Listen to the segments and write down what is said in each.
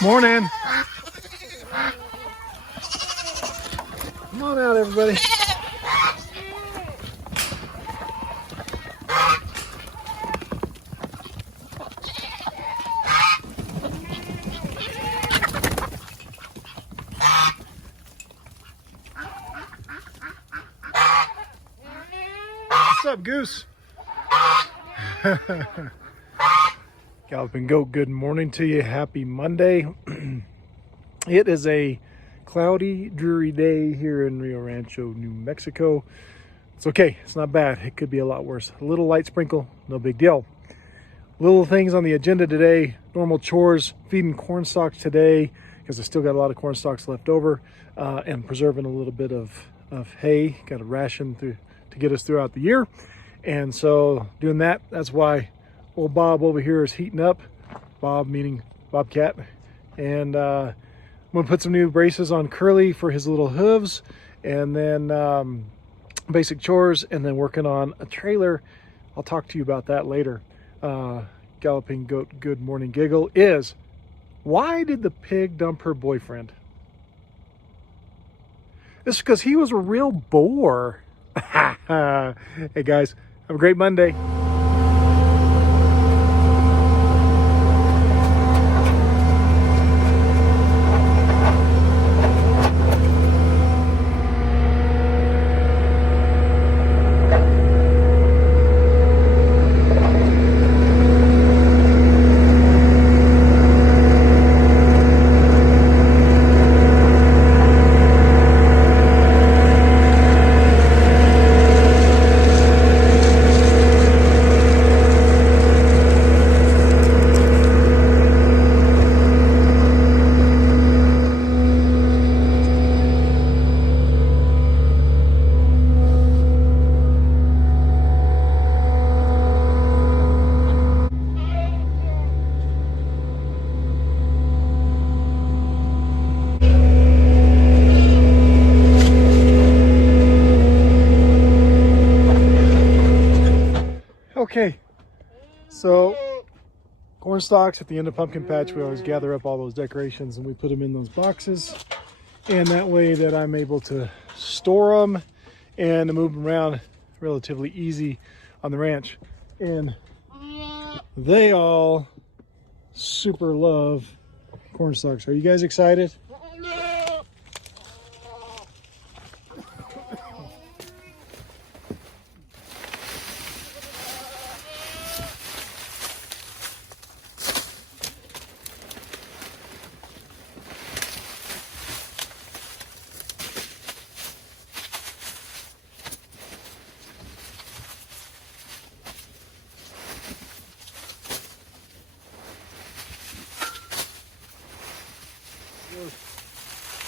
Morning. Come on out, everybody. What's up, Goose? Galloping Goat, good morning to you. Happy Monday. It is a cloudy, dreary day here in Rio Rancho, New Mexico. It's okay. It's not bad. It could be a lot worse. A little light sprinkle, no big deal. Little things on the agenda today. Normal chores, feeding corn stalks today because I still got a lot of corn stalks left over, and preserving a little bit of hay. Got a ration to get us throughout the year. And so doing that, that's why old Bob over here is heating up. Bob meaning Bobcat. And I'm gonna put some new braces on Curly for his little hooves, and then basic chores, and then working on a trailer. I'll talk to you about that later. Galloping Goat, good morning giggle is, why did the pig dump her boyfriend? It's because he was a real bore. Hey guys, have a great Monday. Okay, so corn stalks at the end of pumpkin patch, we always gather up all those decorations and we put them in those boxes, and that way that I'm able to store them and to move them around relatively easy on the ranch. And they all super love corn stalks. Are you guys excited?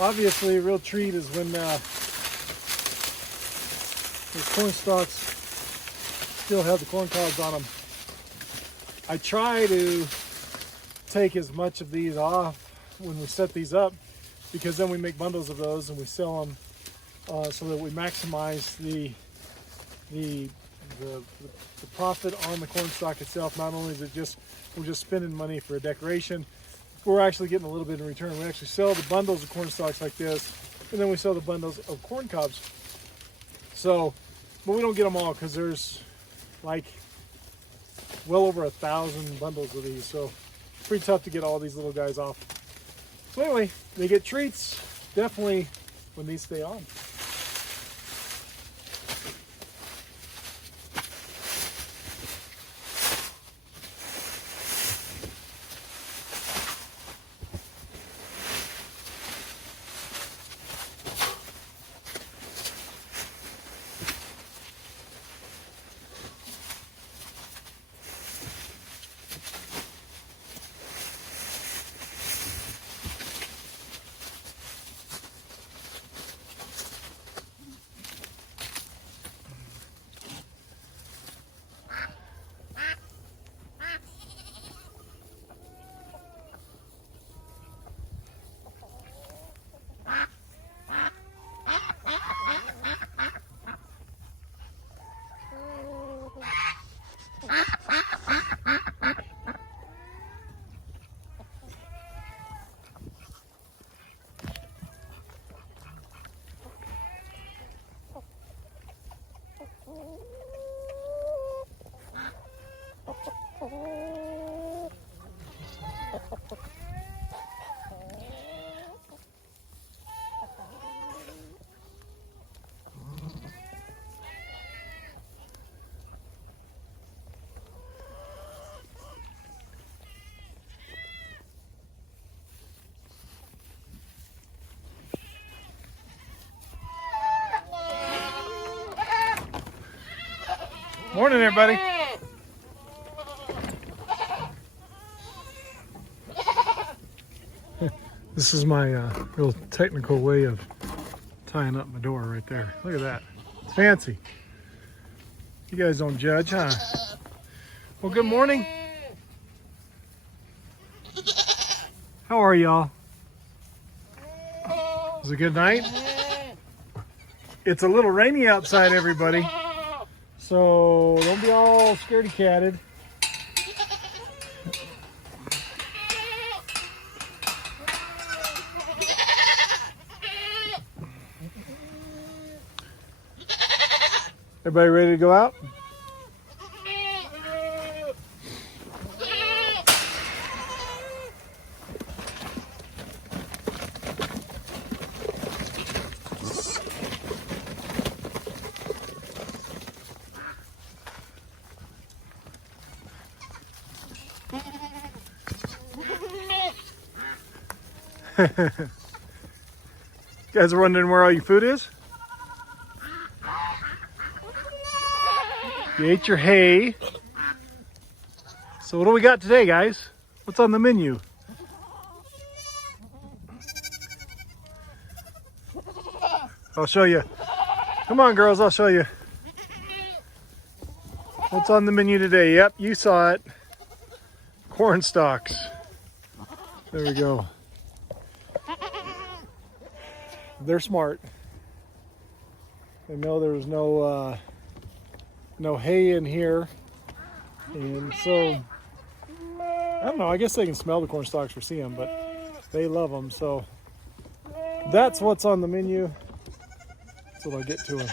Obviously, a real treat is when those corn stalks still have the corn cobs on them. I try to take as much of these off when we set these up, because then we make bundles of those and we sell them, so that we maximize the profit on the corn stalk itself. Not only is it just we're just spending money for a decoration, we're actually getting a little bit in return. We actually sell the bundles of corn stalks like this, and then we sell the bundles of corn cobs. So, but we don't get them all because there's like well over 1,000 bundles of these. So it's pretty tough to get all these little guys off. So anyway, they get treats definitely when these stay on. Morning, everybody. This is my real technical way of tying up my door right there. Look at that. It's fancy. You guys don't judge, huh? Well, good morning. How are y'all? Was it a good night? It's a little rainy outside, everybody. So don't be all scaredy-catted. Everybody ready to go out? You guys are wondering where all your food is? You ate your hay. So what do we got today, guys? What's on the menu? I'll show you. Come on, girls, I'll show you. What's on the menu today? Yep, you saw it. Corn stalks. There we go. They're smart. They know there was no hay in here, and so I don't know. I guess they can smell the corn stalks or see them, but they love them. So that's what's on the menu. That's what I'll get to them.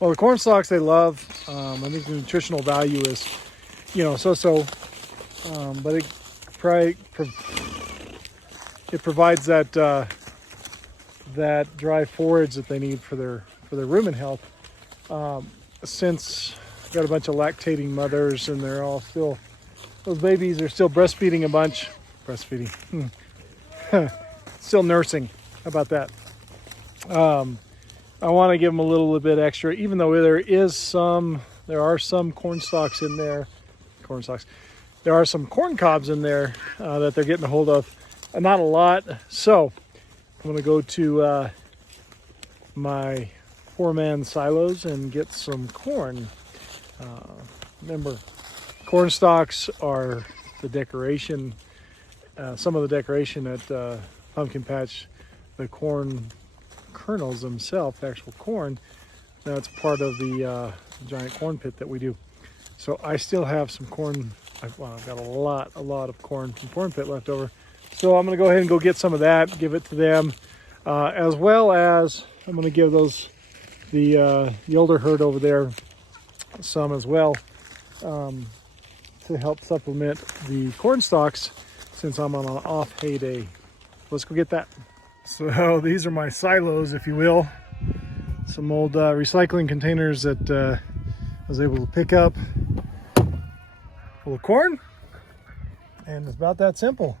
Well, the corn stalks they love. I think the nutritional value is, so-so, but it provides that that dry forage that they need for their rumen health. Since I've got a bunch of lactating mothers and they're all still, those babies are still breastfeeding a bunch. Breastfeeding. Still nursing. How about that? I want to give them a little bit extra, even though there are some corn stalks in there. There are some corn cobs in there that they're getting a hold of. Not a lot. So I'm going to go to my 4-man silos and get some corn. Remember, corn stalks are the decoration. Some of the decoration at Pumpkin Patch. The corn kernels themselves, the actual corn, that's part of the giant corn pit that we do. So I still have some corn. I've got a lot of corn from corn pit left over. So I'm going to go ahead and go get some of that, give it to them, as well as I'm going to give the older herd over there some as well, to help supplement the corn stalks since I'm on an off hay day. Let's go get that. So these are my silos, if you will. Some old recycling containers that I was able to pick up full of corn. And it's about that simple.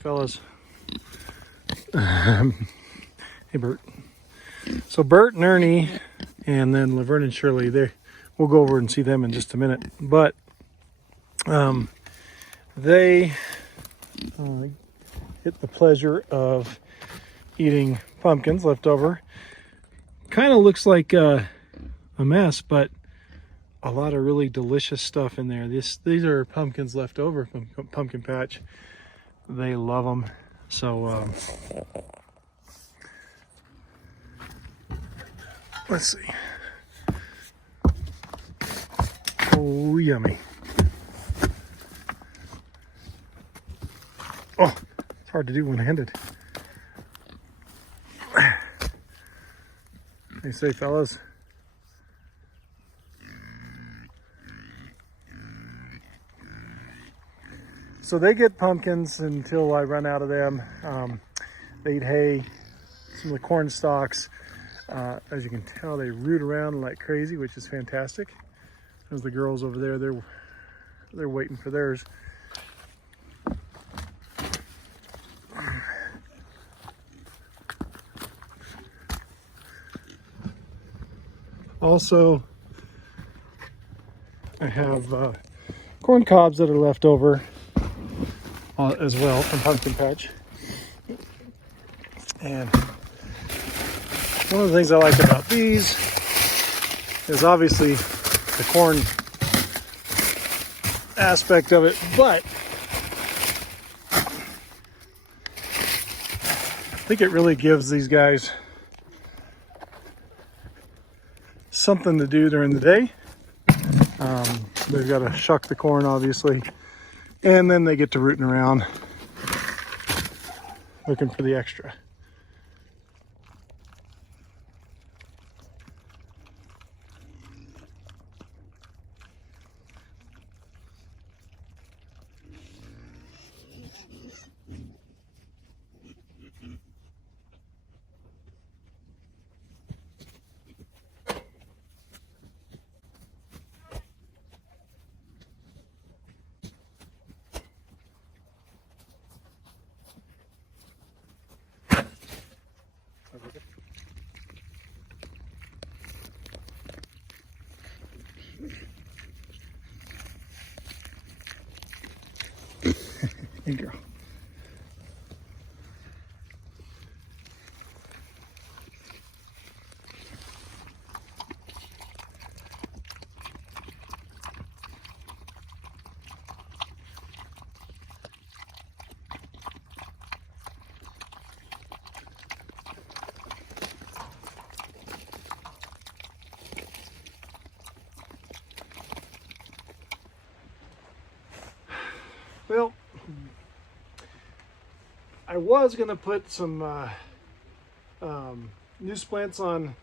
fellas. Hey, Bert. So Bert and Ernie, and then Laverne and Shirley, we'll go over and see them in just a minute. But they get the pleasure of eating pumpkins left over. Kind of looks like a mess, but a lot of really delicious stuff in there. These are pumpkins left over from Pumpkin Patch. They love them. So let's see. Oh, yummy. Oh, it's hard to do one-handed. They say, fellas. So they get pumpkins until I run out of them. They eat hay, some of the corn stalks. As you can tell, they root around like crazy, which is fantastic. There's the girls over there, they're waiting for theirs. Also, I have corn cobs that are left over as well from Pumpkin Patch. And one of the things I like about these is obviously the corn aspect of it, but I think it really gives these guys something to do during the day. They've got to shuck the corn, obviously, and then they get to rooting around looking for the extra. Hey, girl. Well, I was gonna put some new splints on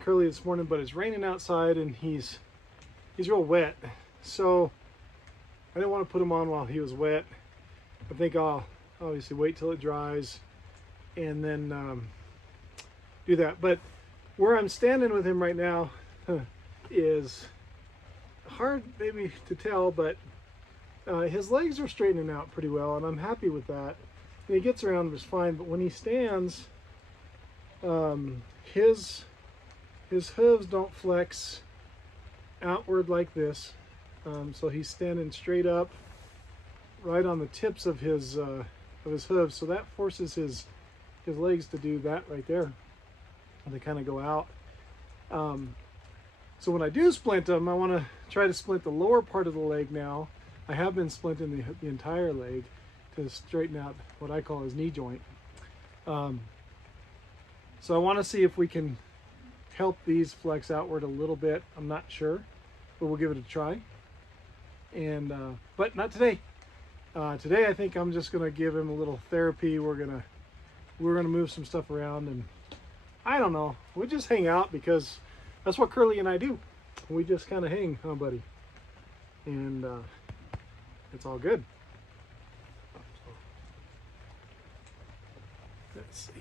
Curly this morning, but it's raining outside and he's real wet, so I didn't want to put him on while he was wet. I think I'll obviously wait till it dries and then do that. But where I'm standing with him right now is hard maybe to tell, but his legs are straightening out pretty well, and I'm happy with that. And he gets around just fine, but when he stands, his hooves don't flex outward like this. So he's standing straight up, right on the tips of his hooves. So that forces his legs to do that right there, and they kind of go out. So when I do splint them, I want to try to splint the lower part of the leg now. I have been splinting the entire leg to straighten out what I call his knee joint. So I want to see if we can help these flex outward a little bit. I'm not sure, but we'll give it a try. And but not today. Today I think I'm just gonna give him a little therapy. We're gonna move some stuff around, and I don't know. We just hang out because that's what Curly and I do. We just kind of hang, huh, buddy? And it's all good. So, let's see.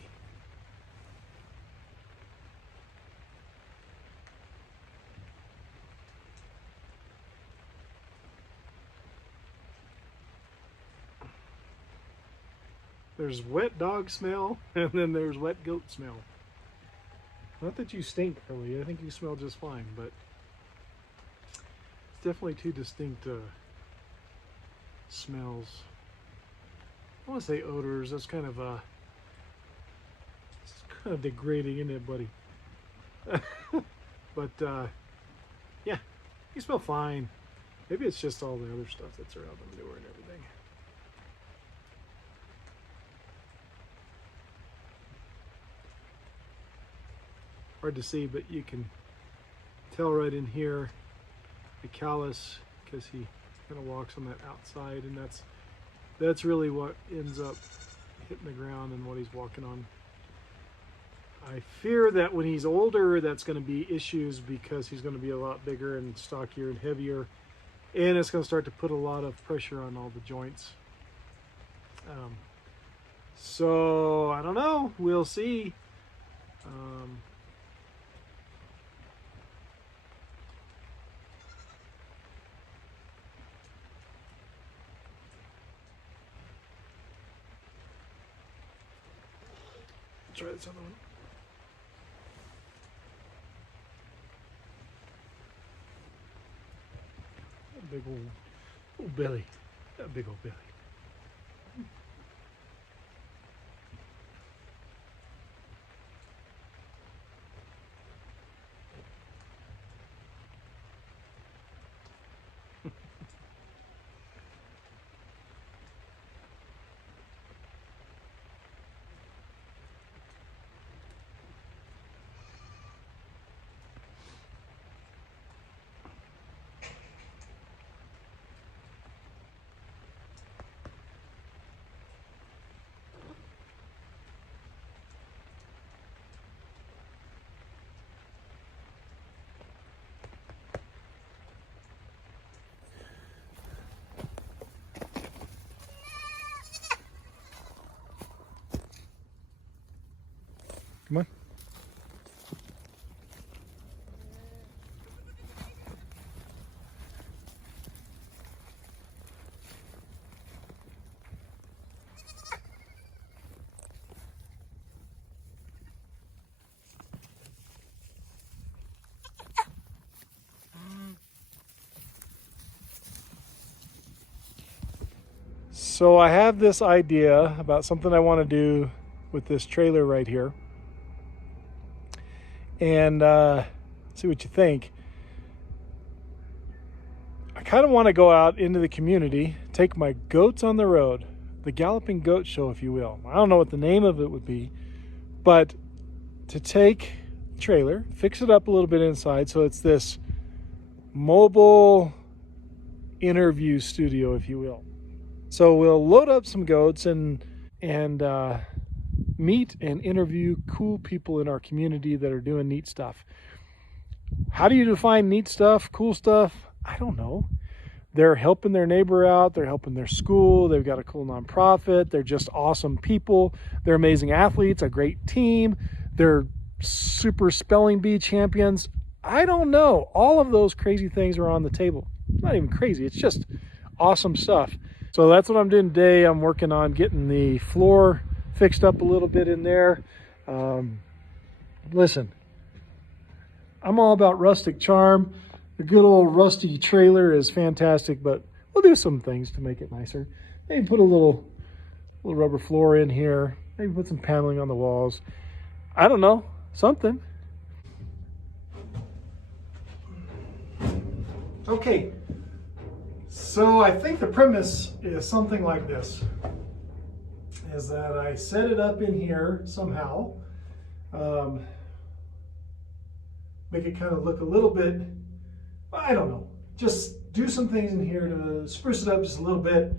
There's wet dog smell, and then there's wet goat smell. Not that you stink, really. I think you smell just fine, but it's definitely two distinct smells. I want to say odors. That's kind of it's kind of degrading, isn't it, buddy? But yeah, you smell fine. Maybe it's just all the other stuff that's around the manure and everything. Hard to see, but you can tell right in here the callus, because he kind of walks on that outside, and that's really what ends up hitting the ground and what he's walking on. I fear that when he's older, that's going to be issues, because he's going to be a lot bigger and stockier and heavier, and it's going to start to put a lot of pressure on all the joints. So I don't know. We'll see. Try this other one. That big old belly. That big old belly. Come on. So I have this idea about something I want to do with this trailer right here, and see what you think. I kind of want to go out into the community, take my goats on the road, the Galloping Goat Show, if you will. I don't know what the name of it would be, but to take the trailer, fix it up a little bit inside, so it's this mobile interview studio, if you will. So we'll load up some goats and meet and interview cool people in our community that are doing neat stuff. How do you define neat stuff, cool stuff? I don't know. They're helping their neighbor out. They're helping their school. They've got a cool nonprofit. They're just awesome people. They're amazing athletes, a great team. They're super spelling bee champions. I don't know. All of those crazy things are on the table. Not even crazy. It's just awesome stuff. So that's what I'm doing today. I'm working on getting the floor fixed up a little bit in there. Listen, I'm all about rustic charm. The good old rusty trailer is fantastic, but we'll do some things to make it nicer. Maybe put a little rubber floor in here. Maybe put some paneling on the walls. I don't know, something. Okay, so I think the premise is something like this. Is that I set it up in here somehow. Make it kind of look a little bit, I don't know, just do some things in here to spruce it up just a little bit.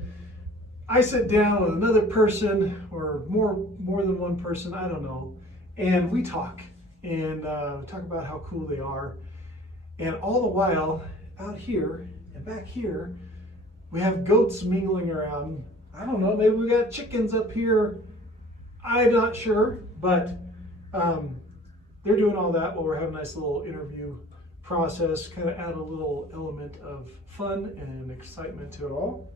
I sit down with another person, or more than one person, I don't know, and we talk and talk about how cool they are. And all the while, out here and back here, we have goats mingling around. I don't know, maybe we got chickens up here. I'm not sure, but they're doing all that while we're having a nice little interview process, kind of add a little element of fun and excitement to it all.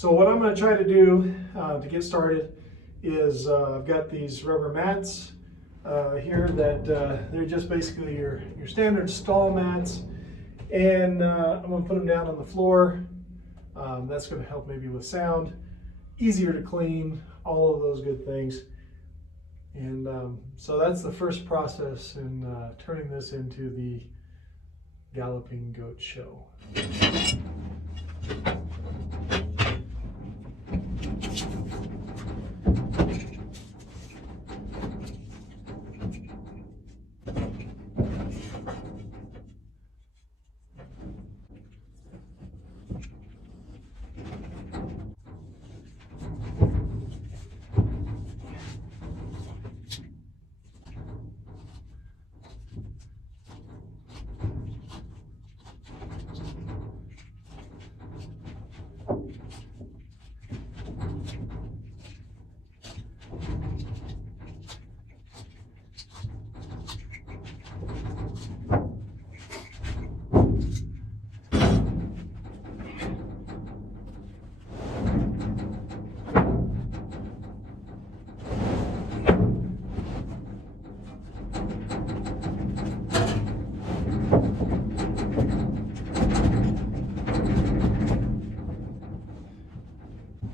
So what I'm going to try to do to get started is I've got these rubber mats here that they're just basically your standard stall mats, and I'm going to put them down on the floor. That's going to help maybe with sound, easier to clean, all of those good things. And so that's the first process in turning this into the Galloping Goat Show.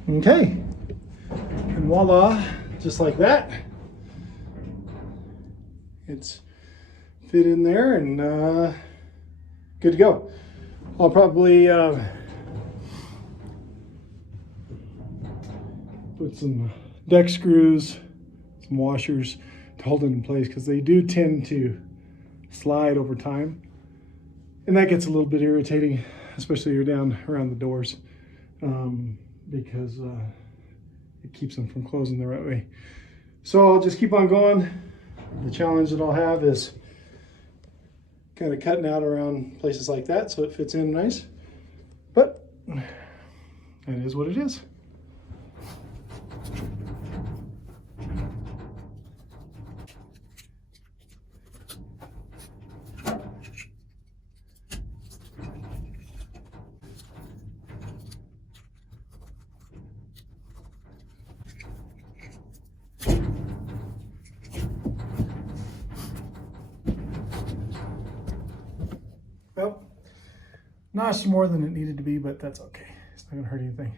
Okay, and voila, just like that. It's fit in there and good to go. I'll probably put some deck screws, some washers to hold it in place, because they do tend to slide over time. And that gets a little bit irritating, especially you're down around the doors. Because it keeps them from closing the right way. So I'll just keep on going. The challenge that I'll have is kind of cutting out around places like that so it fits in nice. But that is what it is. Well, notched more than it needed to be, but that's okay. It's not gonna hurt anything.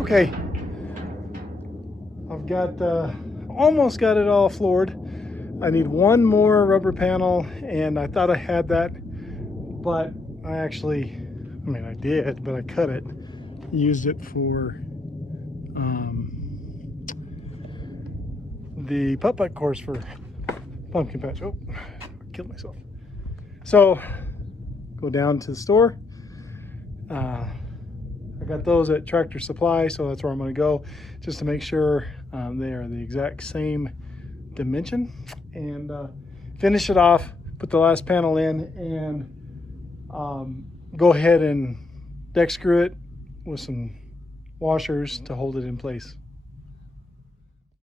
Okay, I've got almost got it all floored. I need one more rubber panel, and I thought I had that, but I did, but I cut it, used it for the putt-putt course for pumpkin patch. Oh, I killed myself. So go down to the store. I got those at Tractor Supply, so that's where I'm going to go, just to make sure they are the exact same dimension, and finish it off, put the last panel in, and go ahead and deck screw it with some washers to hold it in place.